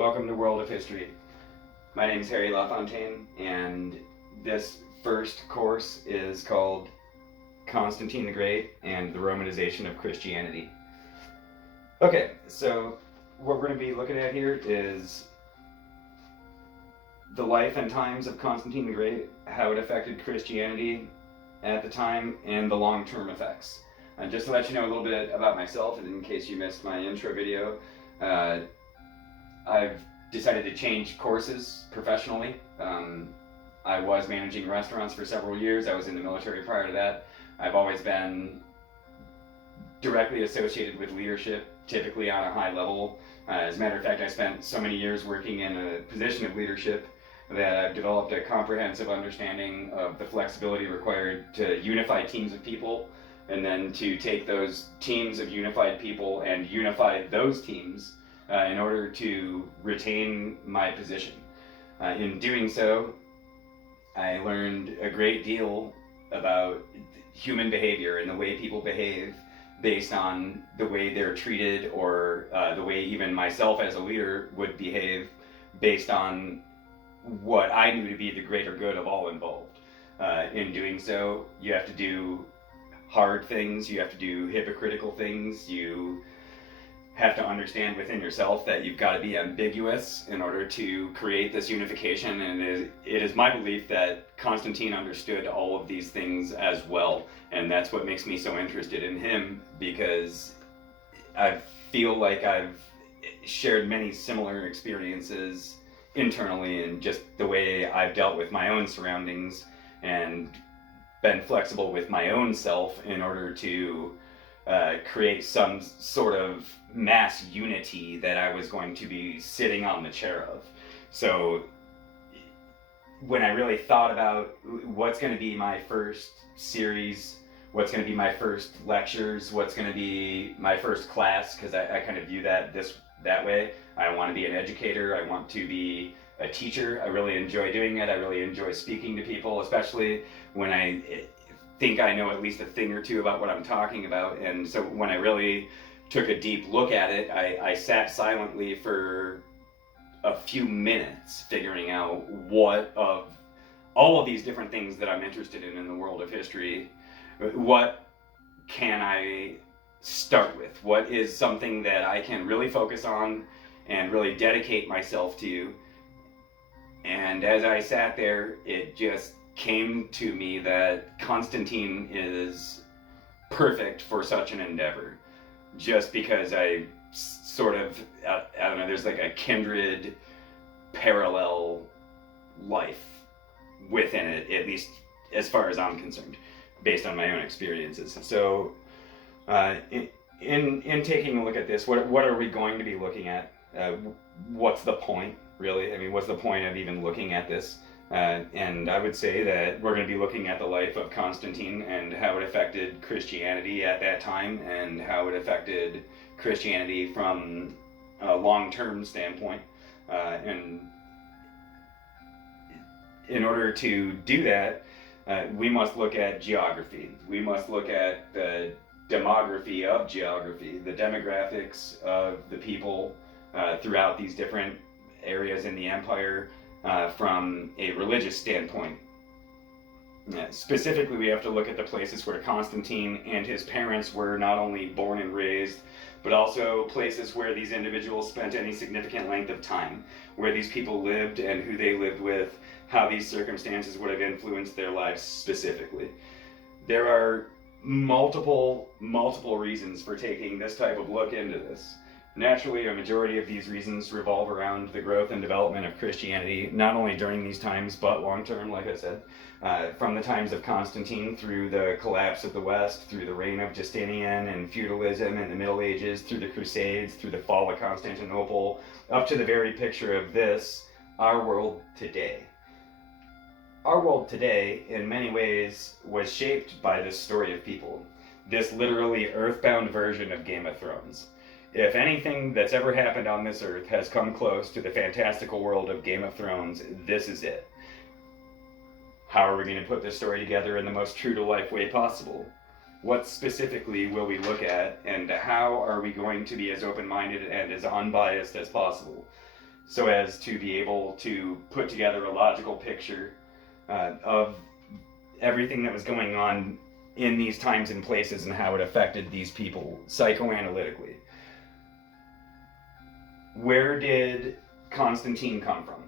Welcome to World of History. My name is Harry LaFontaine, and this first course is called Constantine the Great and the Romanization of Christianity. Okay, so what we're going to be looking at here is the life and times of Constantine the Great, how it affected Christianity at the time, and the long-term effects. And just to let you know a little bit about myself, and in case you missed my intro video, I've decided to change courses professionally. I was managing restaurants for several years. I was in the military prior to that. I've always been directly associated with leadership, typically on a high level. As a matter of fact, I spent so many years working in a position of leadership that I've developed a comprehensive understanding of the flexibility required to unify teams of people, and then to take those teams of unified people and unify those teams in order to retain my position. In doing so, I learned a great deal about human behavior and the way people behave based on the way they're treated, or the way even myself as a leader would behave based on what I knew to be the greater good of all involved. In doing so, you have to do hard things, you have to do hypocritical things, you have to understand within yourself that you've got to be ambiguous in order to create this unification. And it is my belief that Constantine understood all of these things as well, and that's what makes me so interested in him, because I feel like I've shared many similar experiences internally, and just the way I've dealt with my own surroundings and been flexible with my own self in order to create some sort of mass unity that I was going to be sitting on the chair of. So when I really thought about what's going to be my first series, what's going to be my first lectures, what's going to be my first class, because I kind of view that way. I want to be an educator, I want to be a teacher. I really enjoy doing it. I really enjoy speaking to people, especially when I think I know at least a thing or two about what I'm talking about. And so when I really took a deep look at it, I sat silently for a few minutes figuring out what of all of these different things that I'm interested in the world of history, what can I start with? What is something that I can really focus on and really dedicate myself to? And as I sat there, it just came to me that Constantine is perfect for such an endeavor, just because I sort of, I don't know, there's like a kindred parallel life within it, at least as far as I'm concerned, based on my own experiences. So in taking a look at this, what are we going to be looking at? What's the point, really? I mean, what's the point of even looking at this? And I would say that we're going to be looking at the life of Constantine and how it affected Christianity at that time, and how it affected Christianity from a long-term standpoint. And in order to do that, we must look at geography. We must look at the demography of geography, the demographics of the people throughout these different areas in the empire, from a religious standpoint. Specifically, we have to look at the places where Constantine and his parents were not only born and raised, but also places where these individuals spent any significant length of time, where these people lived and who they lived with, how these circumstances would have influenced their lives specifically. There are multiple reasons for taking this type of look into this. Naturally, a majority of these reasons revolve around the growth and development of Christianity, not only during these times, but long-term, like I said. From the times of Constantine, through the collapse of the West, through the reign of Justinian and feudalism in the Middle Ages, through the Crusades, through the fall of Constantinople, up to the very picture of this, our world today. Our world today, in many ways, was shaped by this story of people. This literally earthbound version of Game of Thrones. If anything that's ever happened on this earth has come close to the fantastical world of Game of Thrones, this is it. How are we going to put this story together in the most true-to-life way possible? What specifically will we look at, and how are we going to be as open-minded and as unbiased as possible? so as to be able to put together a logical picture of everything that was going on in these times and places and how it affected these people psychoanalytically. Where did Constantine come from?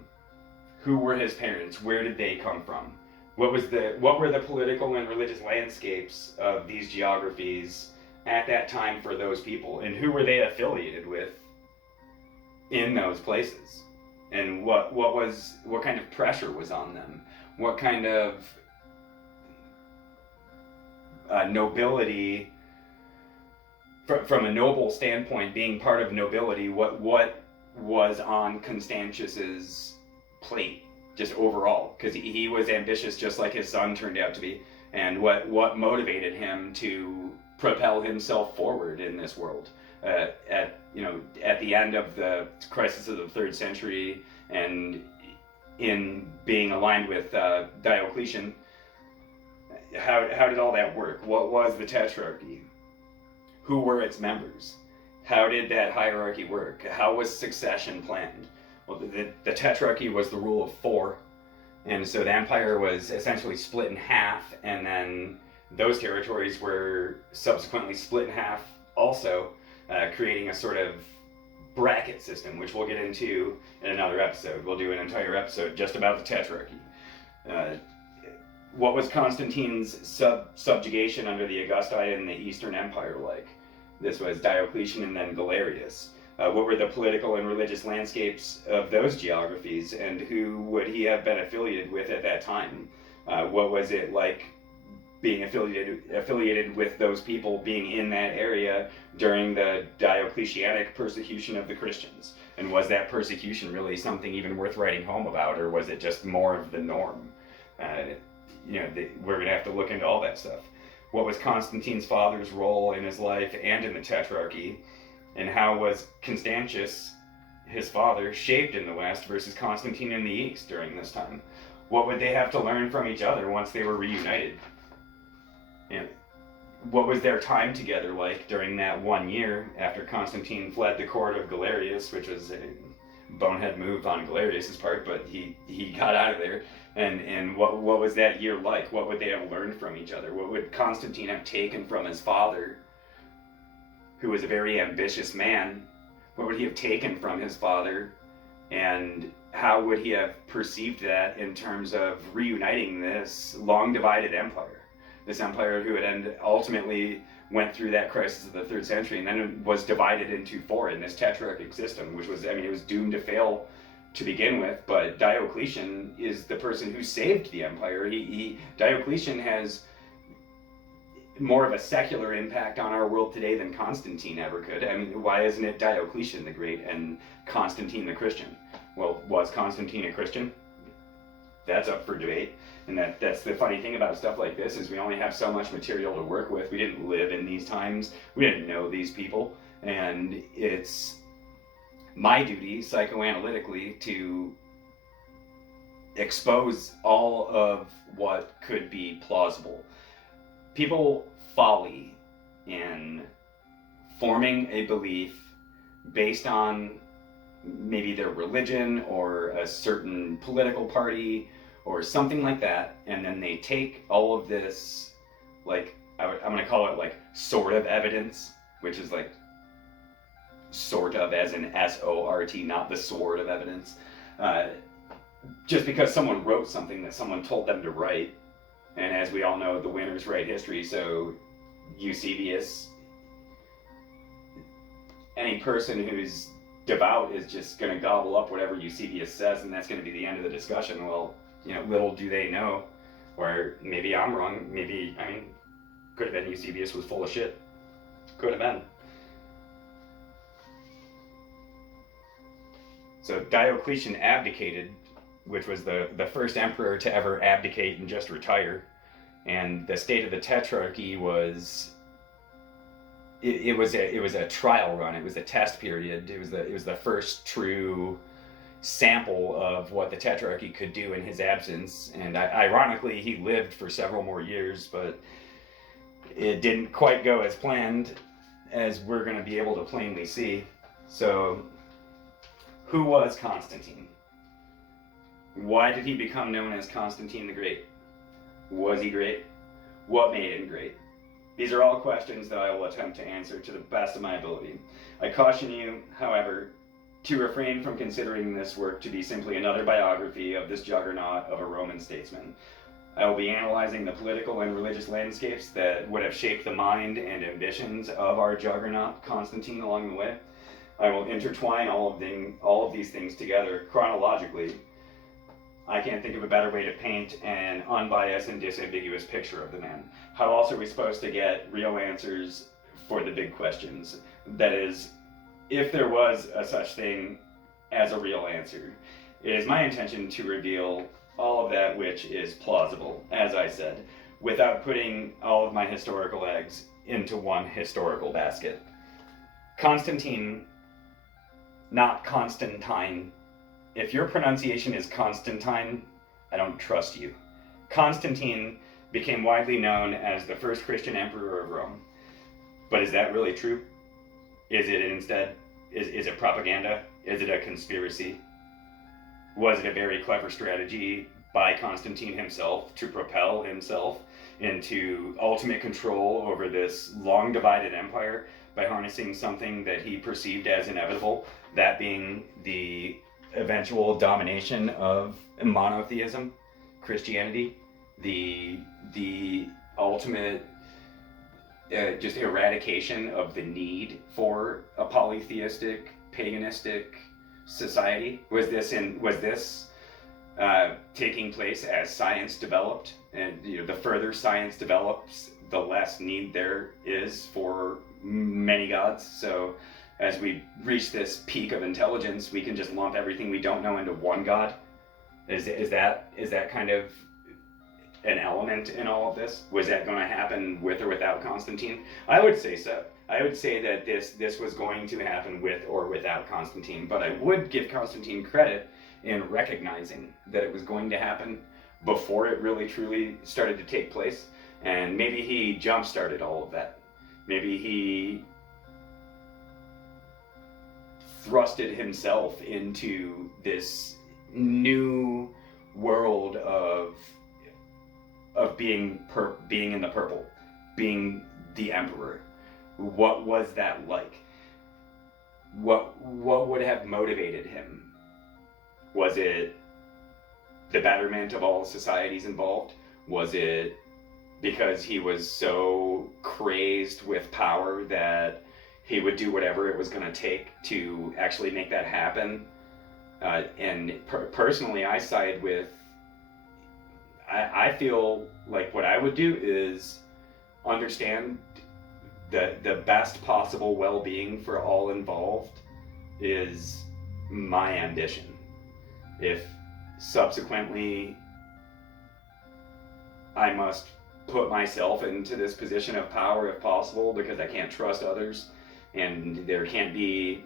Who were his parents? Where did they come from? What were the political and religious landscapes of these geographies at that time for those people, and who were they affiliated with in those places? And what kind of pressure was on them? What kind of nobility, from a noble standpoint, being part of nobility, what was on Constantius's plate, just overall, because he was ambitious just like his son turned out to be, and what motivated him to propel himself forward in this world at the end of the crisis of the 3rd century, and in being aligned with Diocletian. How did all that work? What was the Tetrarchy? Who were its members? How did that hierarchy work? How was succession planned? Well, the Tetrarchy was the rule of 4, and so the empire was essentially split in half, and then those territories were subsequently split in half also, creating a sort of bracket system, which we'll get into in another episode. We'll do an entire episode just about the Tetrarchy. What was Constantine's subjugation under the Augusti in the Eastern Empire like? This was Diocletian and then Galerius. What were the political and religious landscapes of those geographies, and who would he have been affiliated with at that time? What was it like being affiliated with those people, being in that area during the Diocletianic persecution of the Christians? And was that persecution really something even worth writing home about, or was it just more of the norm? We're going to have to look into all that stuff. What was Constantine's father's role in his life and in the Tetrarchy? And how was Constantius, his father, shaped in the West versus Constantine in the East during this time? What would they have to learn from each other once they were reunited? And what was their time together like during that 1 year after Constantine fled the court of Galerius, which was a bonehead move on Galerius's part, but he got out of there. And what was that year like? What would they have learned from each other? What would Constantine have taken from his father, who was a very ambitious man? What would he have taken from his father, and how would he have perceived that in terms of reuniting this long divided empire? This empire who had ultimately went through that crisis of the 3rd century, and then it was divided into 4 in this tetrarchic system, which was, it was doomed to fail to begin with. But Diocletian is the person who saved the empire. Diocletian has more of a secular impact on our world today than Constantine ever could. Why isn't it Diocletian the Great and Constantine the Christian? Well, was Constantine a Christian? That's up for debate. And that's the funny thing about stuff like this, is we only have so much material to work with. We didn't live in these times. We didn't know these people. And it's my duty, psychoanalytically, to expose all of what could be plausible. People folly in forming a belief based on maybe their religion or a certain political party or something like that, and then they take all of this, like, I'm going to call it like sort of evidence, which is like sort of as in S-O-R-T, not the sword of evidence. Just because someone wrote something that someone told them to write, and as we all know, the winners write history, so Eusebius, any person who's devout is just going to gobble up whatever Eusebius says, and that's going to be the end of the discussion. Well, little do they know, or maybe I'm wrong, could have been Eusebius was full of shit. Could have been. So Diocletian abdicated, which was the first emperor to ever abdicate and just retire. And the state of the Tetrarchy was, it was a trial run. It was a test period. It was the first true sample of what the Tetrarchy could do in his absence. And ironically, he lived for several more years, but it didn't quite go as planned, as we're going to be able to plainly see. So Who was Constantine? Why did he become known as Constantine the Great? Was he great? What made him great? These are all questions that I will attempt to answer to the best of my ability. I caution you, however, to refrain from considering this work to be simply another biography of this juggernaut of a Roman statesman. I will be analyzing the political and religious landscapes that would have shaped the mind and ambitions of our juggernaut, Constantine, along the way. I will intertwine all of these things together chronologically. I can't think of a better way to paint an unbiased and disambiguous picture of the man. How else are we supposed to get real answers for the big questions? That is, if there was a such thing as a real answer. It is my intention to reveal all of that which is plausible, as I said, without putting all of my historical eggs into one historical basket. Constantine, not Constantine. If your pronunciation is Constantine, I don't trust you. Constantine became widely known as the first Christian emperor of Rome. But is that really true? Is it instead? Is it propaganda? Is it a conspiracy? Was it a very clever strategy by Constantine himself to propel himself into ultimate control over this long divided empire by harnessing something that he perceived as inevitable, that being the eventual domination of monotheism, Christianity, the ultimate just eradication of the need for a polytheistic, paganistic society? Was this taking place as science developed? And the further science develops, the less need there is for many gods. So as we reach this peak of intelligence, we can just lump everything we don't know into one god. Is that kind of an element in all of this? Was that going to happen with or without Constantine? I would say so. I would say that this was going to happen with or without Constantine, but I would give Constantine credit in recognizing that it was going to happen before it really truly started to take place. And maybe he jump-started all of that. Maybe he thrusted himself into this new world of being in the purple, being the emperor. What was that like? What would have motivated him? Was it the betterment of all societies involved? Was it because he was so crazed with power that he would do whatever it was going to take to actually make that happen? Personally, I side with. I feel like what I would do is understand the best possible well-being for all involved is my ambition. If subsequently I must put myself into this position of power if possible because I can't trust others and there can't be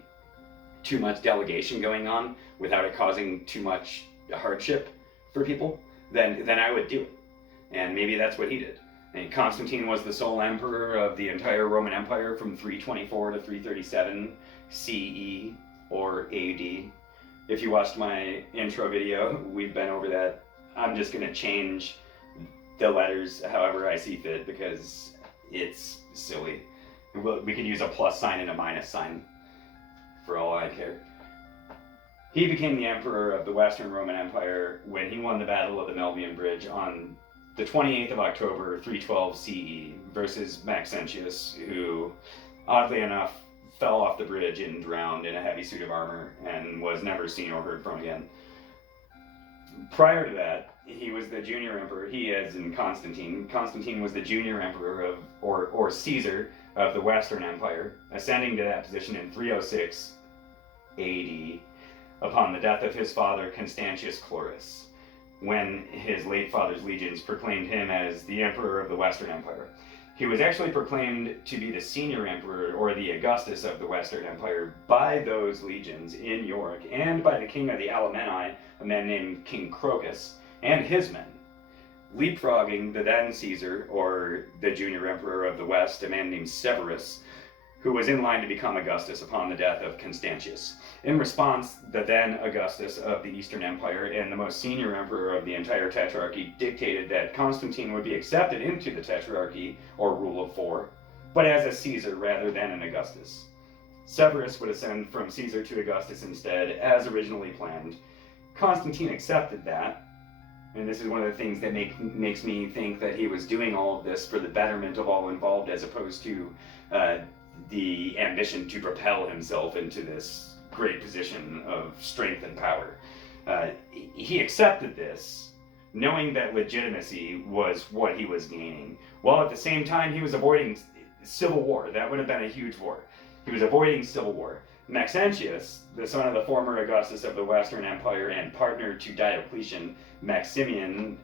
too much delegation going on without it causing too much hardship for people, then I would do it. And maybe that's what he did. And Constantine was the sole emperor of the entire Roman Empire from 324 to 337 CE or AD. If you watched my intro video, we've been over that. I'm just going to change the letters however I see fit because it's silly. We could use a plus sign and a minus sign for all I care. He became the emperor of the Western Roman Empire when he won the Battle of the Milvian Bridge on the 28th of October, 312 CE, versus Maxentius, who, oddly enough, fell off the bridge and drowned in a heavy suit of armor and was never seen or heard from again. Prior to that, he was the junior emperor. He, as in Constantine. Constantine was the junior emperor of, or Caesar of the Western Empire, ascending to that position in 306 AD upon the death of his father Constantius Chlorus, when his late father's legions proclaimed him as the emperor of the Western Empire. He was actually proclaimed to be the senior emperor, or the Augustus of the Western Empire, by those legions in York, and by the king of the Alemanni, a man named King Crocus, and his men, leapfrogging the then Caesar, or the junior emperor of the West, a man named Severus, who was in line to become Augustus upon the death of Constantius. In response, the then Augustus of the Eastern Empire and the most senior emperor of the entire Tetrarchy dictated that Constantine would be accepted into the Tetrarchy, or rule of four, but as a Caesar rather than an Augustus. Severus would ascend from Caesar to Augustus instead, as originally planned. Constantine accepted that, and this is one of the things that makes me think that he was doing all of this for the betterment of all involved, as opposed to the ambition to propel himself into this great position of strength and power. He accepted this, knowing that legitimacy was what he was gaining, while at the same time he was avoiding civil war. That would have been a huge war. He was avoiding civil war. Maxentius, the son of the former Augustus of the Western Empire and partner to Diocletian, Maximian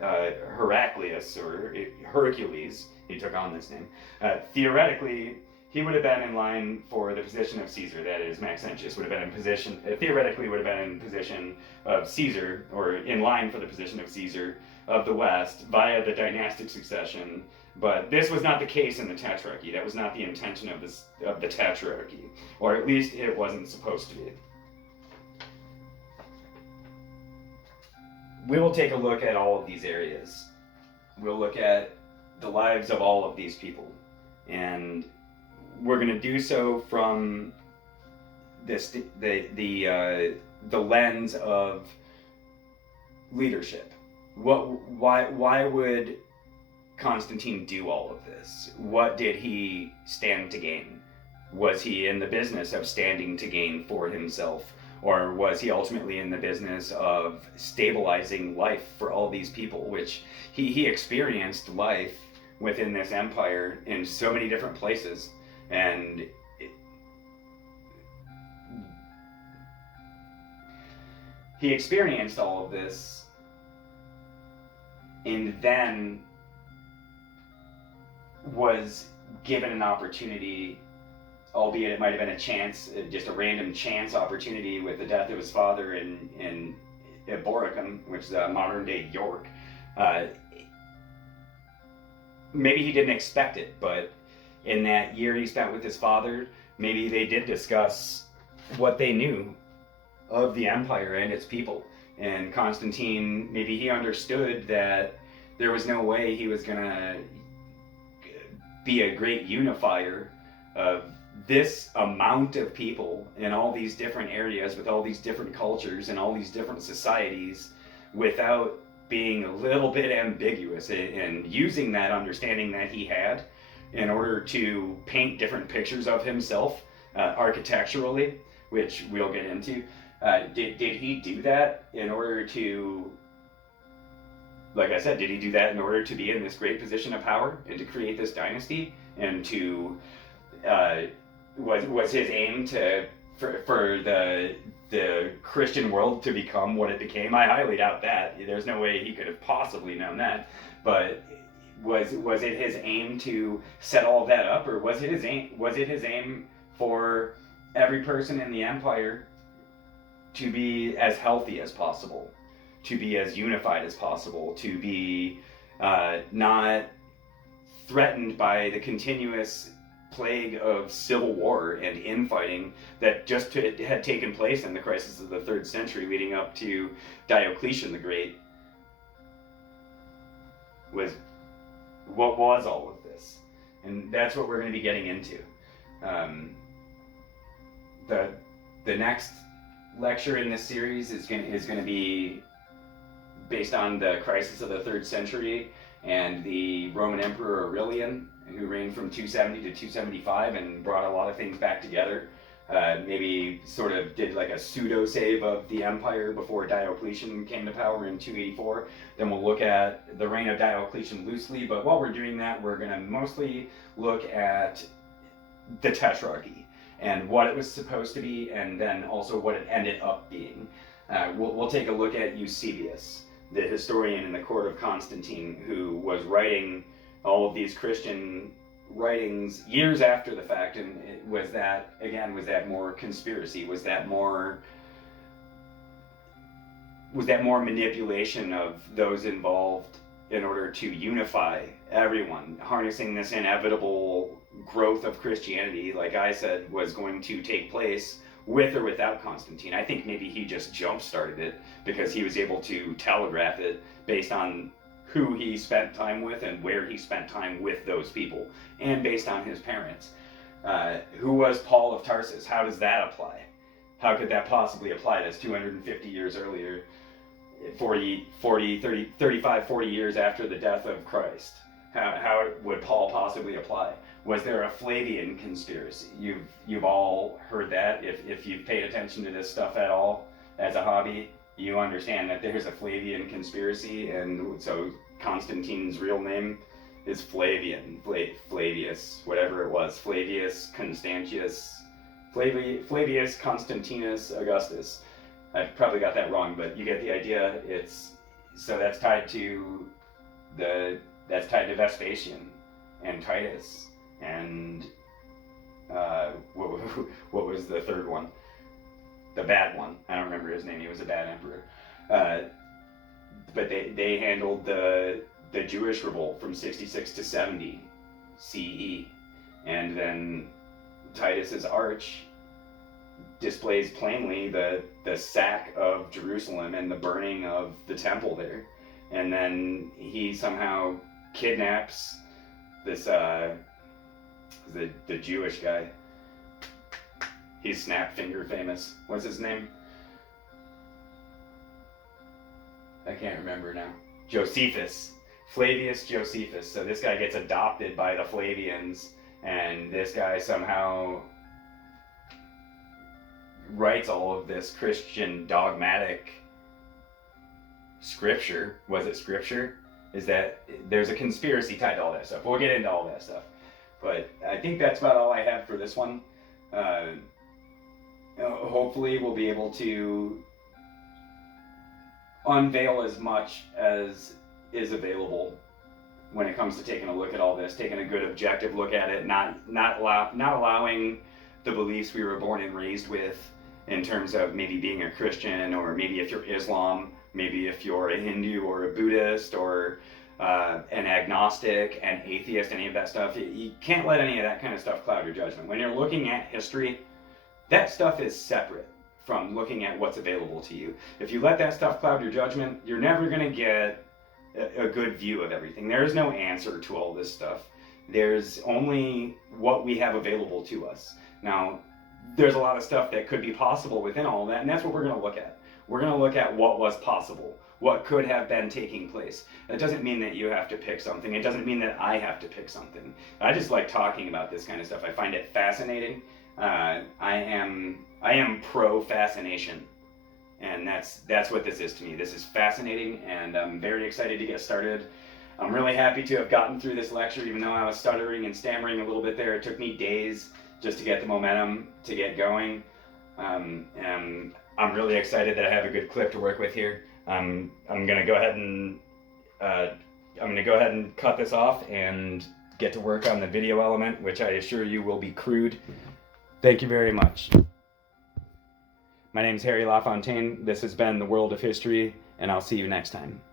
Heraclius, or Hercules, he took on this name, theoretically, he would have been in line for the position of Caesar. That is, Maxentius would have been in position, theoretically would have been in position of Caesar, or in line for the position of Caesar of the West via the dynastic succession. But this was not the case in the Tetrarchy. That was not the intention of the Tetrarchy, or at least it wasn't supposed to be. We will take a look at all of these areas. We'll look at the lives of all of these people, and we're going to do so from this the lens of leadership. Why would Constantine do all of this? What did he stand to gain? Was he in the business of standing to gain for himself, or was he ultimately in the business of stabilizing life for all these people? Which he experienced life within this empire in so many different places, and he experienced all of this, and then was given an opportunity, albeit it might have been a chance, just a random chance opportunity with the death of his father in Eboracum, which is modern day York. Maybe he didn't expect it, but in that year he spent with his father, maybe they did discuss what they knew of the empire and its people. And Constantine, maybe he understood that there was no way he was going to be a great unifier of this amount of people in all these different areas with all these different cultures and all these different societies without being a little bit ambiguous, and using that understanding that he had in order to paint different pictures of himself architecturally, which we'll get into. Did he do that in order to, like I said, did he do that in order to be in this great position of power and to create this dynasty, and to was his aim for the Christian world to become what it became? I highly doubt that. There's no way he could have possibly known that. But was it his aim to set all of that up, or was it his aim for every person in the empire to be as healthy as possible, to be as unified as possible, to be not threatened by the continuous plague of civil war and infighting that just had taken place in the crisis of the 3rd century leading up to Diocletian the Great? What was all of this? And that's what we're going to be getting into. The next lecture in this series is going to be based on the crisis of the 3rd century and the Roman Emperor Aurelian, who reigned from 270 to 275 and brought a lot of things back together. Maybe sort of did like a pseudo-save of the empire before Diocletian came to power in 284. Then we'll look at the reign of Diocletian loosely, but while we're doing that, we're going to mostly look at the Tetrarchy and what it was supposed to be, and then also what it ended up being. We'll take a look at Eusebius, the historian in the court of Constantine, who was writing all of these Christian writings years after the fact. And was that more conspiracy? Was that more manipulation of those involved in order to unify everyone, harnessing this inevitable growth of Christianity, like I said, was going to take place with or without Constantine. I think maybe he just jump-started it because he was able to telegraph it based on who he spent time with and where he spent time with those people, and based on his parents. Who was Paul of Tarsus? How does that apply? How could that possibly apply? That's 250 years earlier, 35, 40 years after the death of Christ. How would Paul possibly apply? Was there a Flavian conspiracy? You've all heard that. If you've paid attention to this stuff at all as a hobby, you understand that there's a Flavian conspiracy, and so Constantine's real name is Flavian, Flavius, whatever it was, Flavius Constantius, Flavius Constantinus Augustus. I probably got that wrong, but you get the idea. That's tied to Vespasian and Titus and what was the third one? The bad one. I don't remember his name. He was a bad emperor. But they handled the Jewish revolt from 66 to 70 CE, and then Titus's arch displays plainly the sack of Jerusalem and the burning of the temple there, and then he somehow kidnaps this the Jewish guy. He's snap finger famous. What's his name? I can't remember now. Josephus. Flavius Josephus. So this guy gets adopted by the Flavians, and this guy somehow writes all of this Christian dogmatic scripture. Was it scripture? Is that there's a conspiracy tied to all that stuff. We'll get into all that stuff. But I think that's about all I have for this one. Hopefully we'll be able to unveil as much as is available when it comes to taking a look at all this, taking a good objective look at it, not allowing the beliefs we were born and raised with in terms of maybe being a Christian, or maybe if you're Islam, maybe if you're a Hindu or a Buddhist or an agnostic, an atheist, any of that stuff. You can't let any of that kind of stuff cloud your judgment. When you're looking at history, that stuff is separate from looking at what's available to you. If you let that stuff cloud your judgment, you're never going to get a good view of everything. There is no answer to all this stuff. There's only what we have available to us. Now, there's a lot of stuff that could be possible within all that, and that's what we're going to look at. We're going to look at what was possible, what could have been taking place. That doesn't mean that you have to pick something. It doesn't mean that I have to pick something. I just like talking about this kind of stuff. I find it fascinating. I am pro fascination, and that's what this is to me. This is fascinating, and I'm very excited to get started. I'm really happy to have gotten through this lecture, even though I was stuttering and stammering a little bit there. It took me days just to get the momentum to get going, and I'm really excited that I have a good clip to work with here. I'm gonna go ahead and cut this off and get to work on the video element, which I assure you will be crude. Thank you very much. My name is Harry LaFontaine. This has been The World of History, and I'll see you next time.